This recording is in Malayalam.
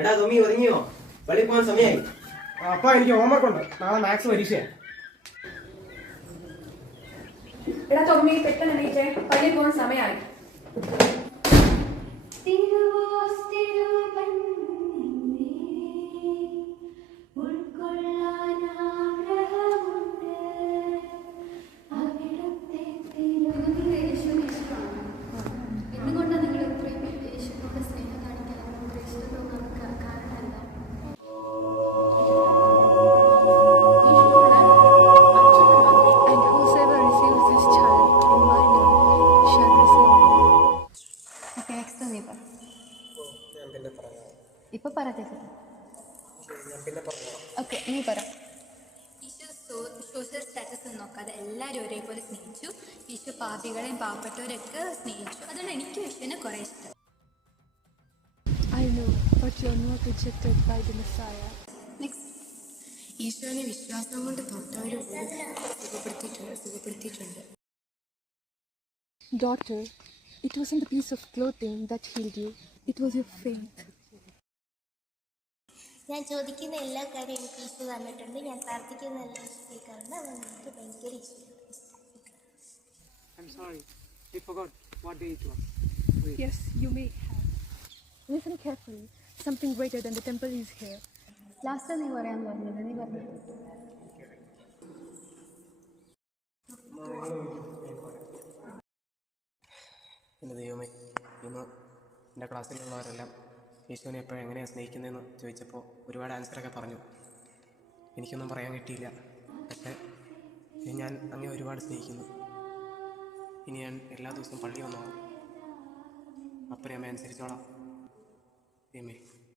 എടാ തുമ്മി ഒതുങ്ങിയോ? പള്ളി പോകാൻ സമയമായി. അപ്പൊ എനിക്ക് ഹോംവർക്ക് ഉണ്ട്, നാളെ മാത്സ് പരീക്ഷയാണ്. എടാ തൊമ്മി പെട്ടെന്ന് എണീറ്റേ, പള്ളിയിൽ പോകാൻ സമയമായി. എന്തുകൊണ്ടാണ് നിങ്ങൾ ഇത്രയും യേശുവിനോട് സ്നേഹം കാണിക്കാൻ ഇഷ്ടം തോന്നാൻ കാരണം എന്താ? And whosoever receives this child in my name shall receive me. Okay, next നീ പറ. ഇപ്പൊ പറഞ്ഞത്. ഓക്കെ, നീ പറ. ഈശോ സോഷ്യൽ സ്റ്റാറ്റസ് നോക്കാതെ എല്ലാവരും ഒരേപോലെ സ്നേഹിച്ചു. ഈശോ പാപികളെയും പാവപ്പെട്ടവരൊക്കെ സ്നേഹിച്ചു. അതുകൊണ്ട് എനിക്ക് യേശുവിനെ കുറേ ഇഷ്ടം. I know, but you are not rejected by the Messiah. Next. ഈശോനെ വിശ്വാസം കൊണ്ട് തൊട്ടവർ സുഖപ്പെടുത്തിയിട്ടുണ്ട്. Daughter, it wasn't the piece of clothing that healed you. It was your faith. ഞാൻ ചോദിക്കുന്ന എല്ലാ കാര്യവും എനിക്ക് ഈശോ തന്നിട്ടുണ്ട്. ഞാൻ പ്രാർത്ഥിക്കുന്ന എല്ലാ ഈശോയ്ക്കാണ്. അവൻ എനിക്ക് ഭയങ്കര ഇഷ്ടമാണ്. I'm sorry, I forgot what day it was. Yes, you may have. Listen carefully. Something greater than the temple is here. Last നീ പറയാൻ പറഞ്ഞത് നീ പറഞ്ഞു. എൻ്റെ ദൈവമേ, ഇന്ന് എൻ്റെ ക്ലാസ്സിലുള്ളവരെല്ലാം യേശുവിനെ എപ്പോഴും എങ്ങനെയാണ് സ്നേഹിക്കുന്നതെന്ന് ചോദിച്ചപ്പോൾ ഒരുപാട് ആൻസറൊക്കെ പറഞ്ഞു. എനിക്കൊന്നും പറയാൻ കിട്ടിയില്ല. പക്ഷേ ഞാൻ അങ്ങേ ഒരുപാട് സ്നേഹിക്കുന്നു. ഇനി ഞാൻ എല്ലാ ദിവസവും പള്ളി വന്നോളാം. അപ്പനെ അമ്മ അനുസരിച്ചോളാം. ദൈവമേ.